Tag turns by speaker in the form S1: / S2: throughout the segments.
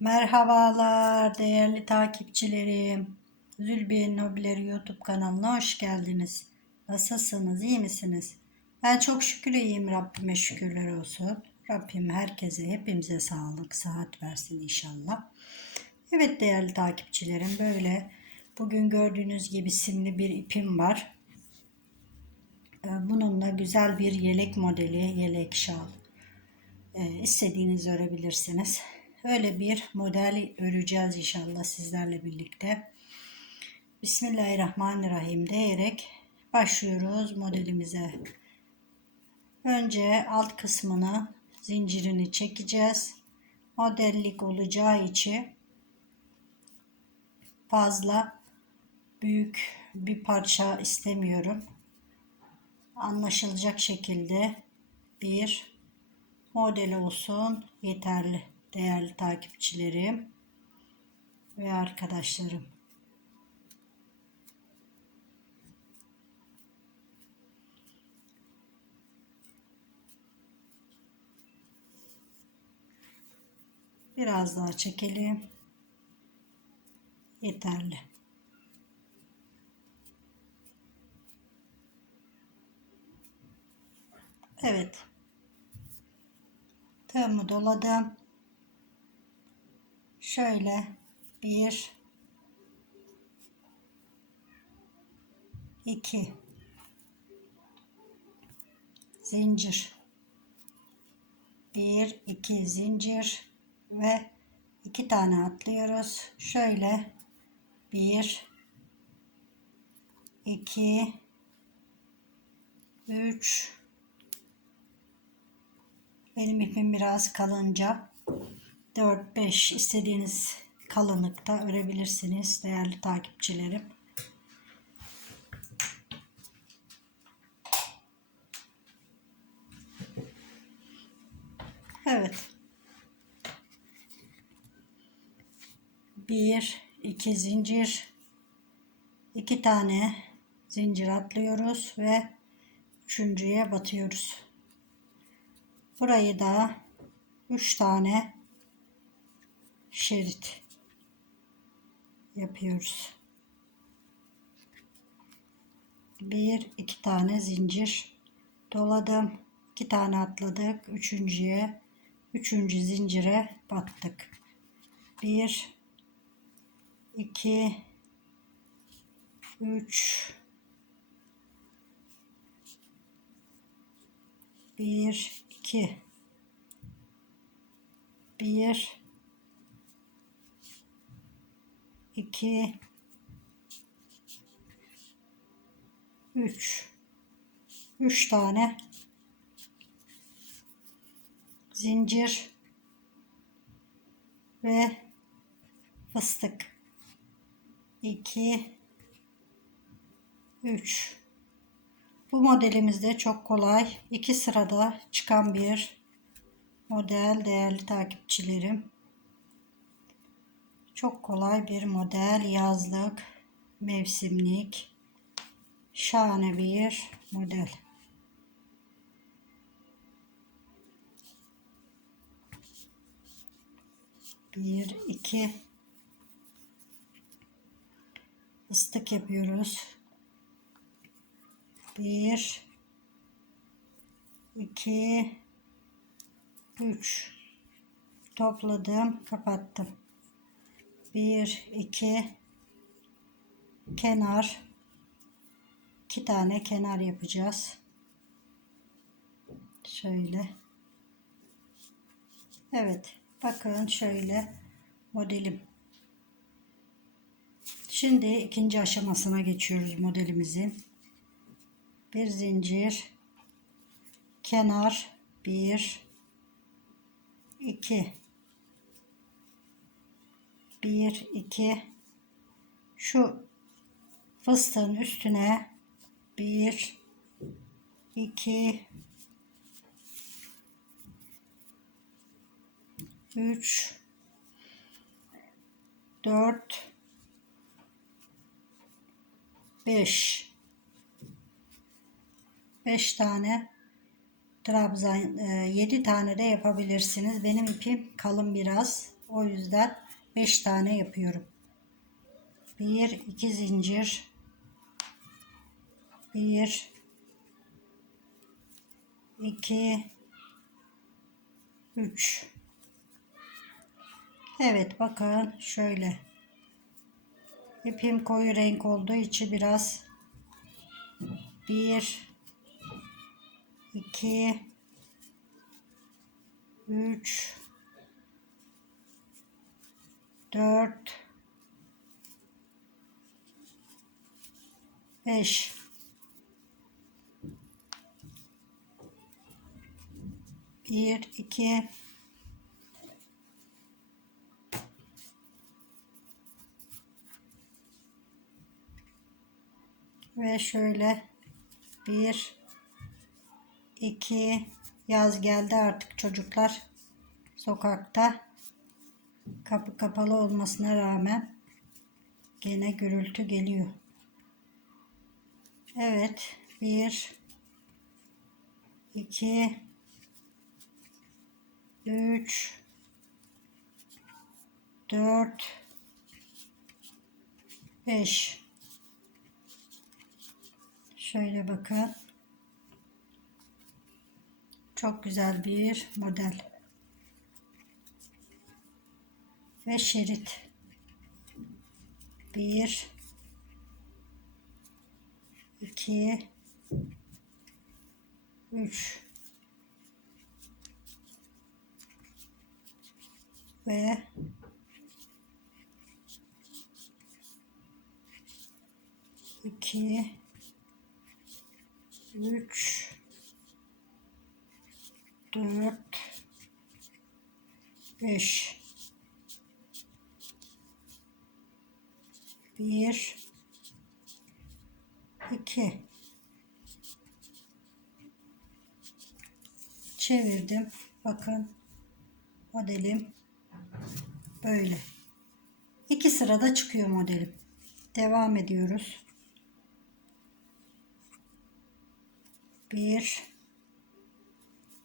S1: Merhabalar değerli takipçilerim. Zülbiye'nin Hobileri YouTube kanalına hoş geldiniz. Nasılsınız, iyi misiniz? Ben çok şükür iyiyim, Rabbime şükürler olsun. Rabbim herkese, hepimize sağlık, sıhhat versin inşallah. Evet değerli takipçilerim, böyle bugün gördüğünüz gibi simli bir ipim var. Ee, Bununla güzel bir yelek modeli, yelek şal e, istediğiniz örebilirsiniz. Öyle bir model öreceğiz inşallah sizlerle birlikte. Bismillahirrahmanirrahim diyerek başlıyoruz modelimize. Önce alt kısmını zincirini çekeceğiz. Modellik olacağı için fazla büyük bir parça istemiyorum. Anlaşılacak şekilde bir model olsun yeterli değerli takipçilerim ve arkadaşlarım. Biraz daha çekelim. Yeterli. Evet. Tığımı doladım. Şöyle bir iki zincir bir iki zincir ve iki tane atlıyoruz. Şöyle bir iki üç benim ipim biraz kalınca 4-5 istediğiniz kalınlıkta örebilirsiniz değerli takipçilerim. Evet. Bir, iki zincir, iki tane zincir atlıyoruz ve üçüncüye batıyoruz. Burayı da üç tane şerit yapıyoruz. Bir, iki tane zincir doladım. iki tane atladık. Üçüncüye, üçüncü zincire battık. Bir, iki, üç, bir, iki, bir, 2 3 3 tane. Zincir. Ve fıstık. 2 3 bu modelimizde çok kolay. İki sırada çıkan bir model değerli takipçilerim çok kolay bir model yazlık, mevsimlik, şahane bir model. Bir, iki ıstık yapıyoruz. Bir, iki, üç topladım, kapattım. 1 2 kenar iki tane kenar yapacağız. Şöyle. Evet. Bakın şöyle modelim. Şimdi ikinci aşamasına geçiyoruz modelimizin. Bir zincir kenar 1 2 1 2 şu fıstığın üstüne 1 2 3 4 5 5 tane trabzan 7 tane de yapabilirsiniz. Benim ipim kalın biraz. O yüzden 5 tane yapıyorum. 1 2 zincir. 1 2 3 Evet bakın şöyle. İpim koyu renk olduğu için biraz. 1 2 3 4 5 1 2 ve şöyle 1 2 yaz geldi artık çocuklar. Sokakta kapı kapalı olmasına rağmen gene gürültü geliyor. Evet. 1 2 3 4 5 Şöyle bakın. Çok güzel bir model. Ve şerit. 1 2 3 ve iki üç dört beş bir. 2 çevirdim. Bakın modelim böyle. İki sırada çıkıyor modelim. Devam ediyoruz. 1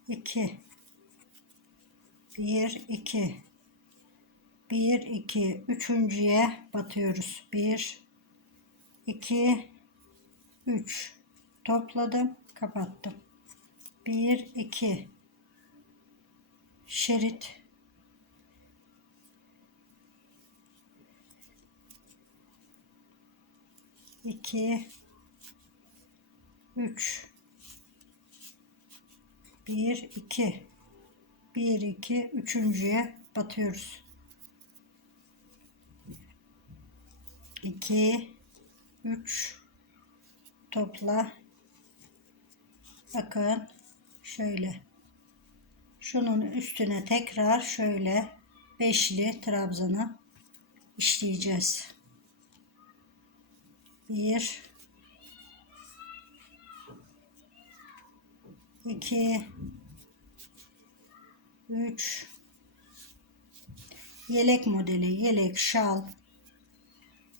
S1: 2 1 2 1 2 üçüncüye batıyoruz. 1 2 3 topladım kapattım. 1 2 şerit. İki üç. Bir iki. Bir iki üçüncüye batıyoruz 2 3 topla. Bakın şöyle. Şunun üstüne tekrar şöyle beşli trabzanı işleyeceğiz. 1 2 3 yelek modeli yelek şal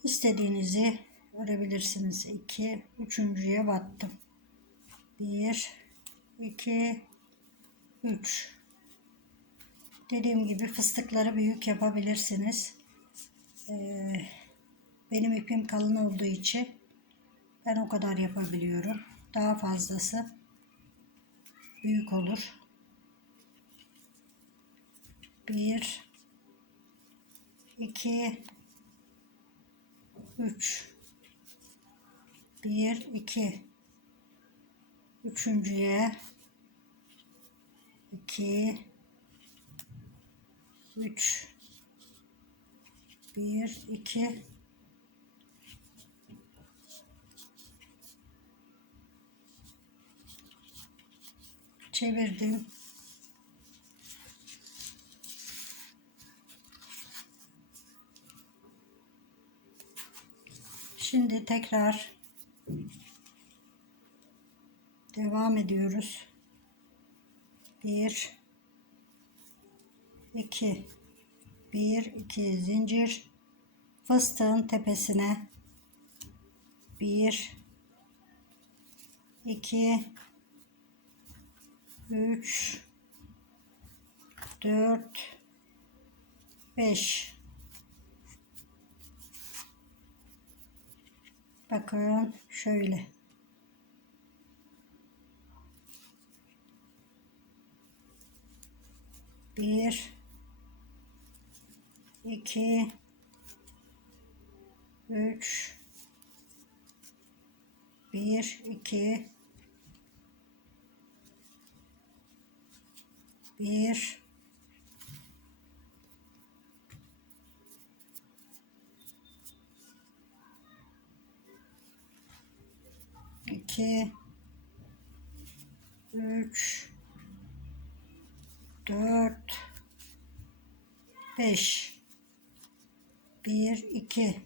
S1: istediğinizi görebilirsiniz. 2 üçüncüye battım. 1 2 3 Dediğim gibi fıstıkları büyük yapabilirsiniz. Ee, benim ipim kalın olduğu için ben o kadar yapabiliyorum. Daha fazlası büyük olur. 1 2 3 1 2 üçüncüye. 2 3 1 2 çevirdim Şimdi tekrar devam ediyoruz. 1 2 1 2 zincir. Fıstığın tepesine. 1 2 3 4 5 Bakın şöyle. Bir, iki, üç, bir, iki, bir, iki, üç, dört, beş, bir, iki,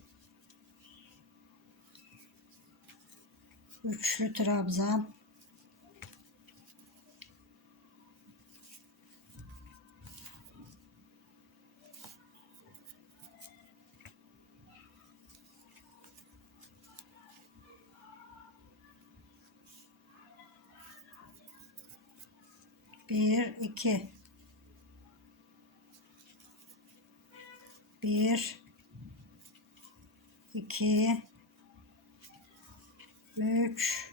S1: üçlü trabzan, bir, iki, bir, iki, üç,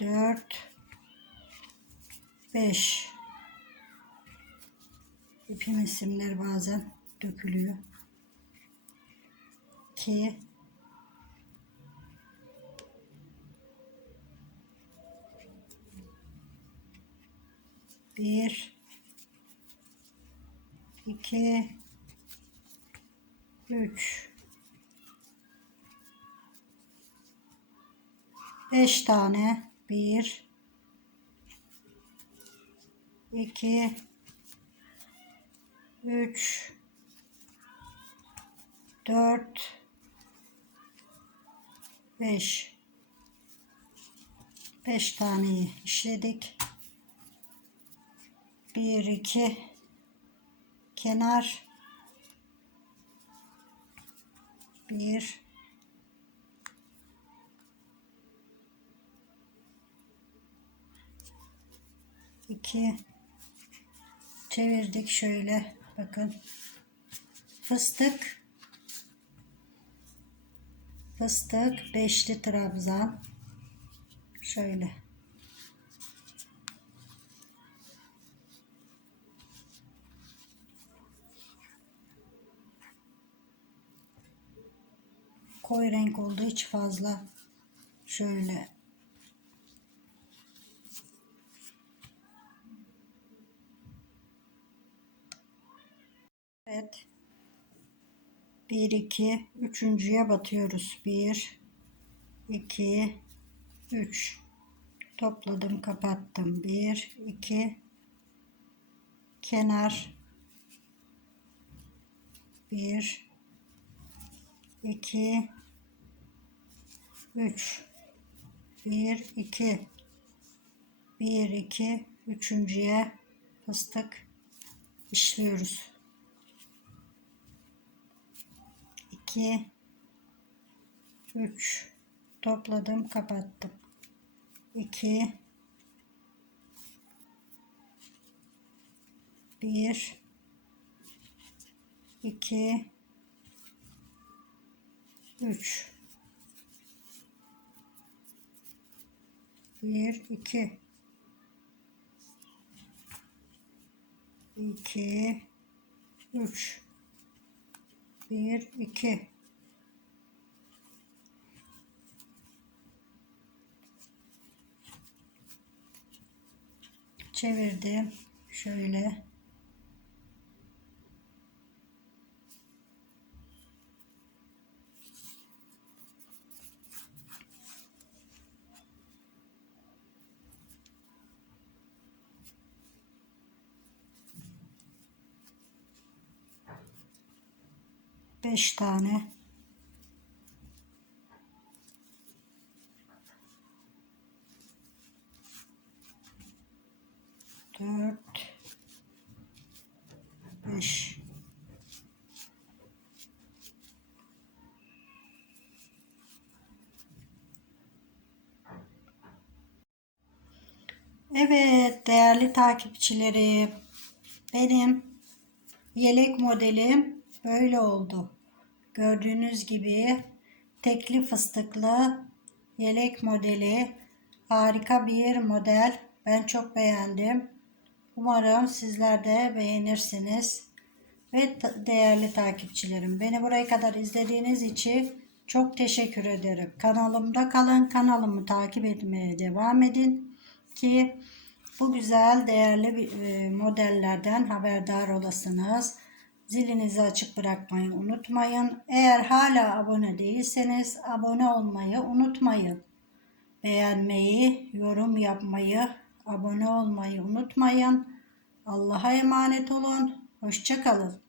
S1: dört, beş. İpin isimleri bazen dökülüyor. İki, bir, iki, üç, beş tane. Bir, iki, üç, dört, beş. Beş taneyi işledik. Bir, iki, kenar, bir, iki, çevirdik şöyle, bakın, fıstık, fıstık, beşli trabzan, şöyle. Koyu renk olduğu hiç fazla şöyle Evet. 1 2 üçüncüye batıyoruz. 1 2 3 topladım kapattım. 1 2 kenar 1 2 3 1 2 1 2 üçüncüye fıstık işliyoruz. 2 3 topladım kapattım. 2 1 2 3 1 2 2 3 1 2 çevirdim. Şöyle beş tane. Dört. Beş. Evet değerli takipçilerim. Benim Yelek modelim böyle oldu. Gördüğünüz gibi tekli fıstıklı yelek modeli harika bir model. Ben çok beğendim. Umarım sizler de beğenirsiniz. Ve değerli takipçilerim beni buraya kadar izlediğiniz için çok teşekkür ederim. Kanalımda kalın. Kanalımı takip etmeye devam edin ki bu güzel değerli e, modellerden haberdar olasınız. Zilinizi açık bırakmayı unutmayın. Eğer hala abone değilseniz abone olmayı unutmayın. Beğenmeyi, yorum yapmayı, abone olmayı unutmayın. Allah'a emanet olun. Hoşçakalın.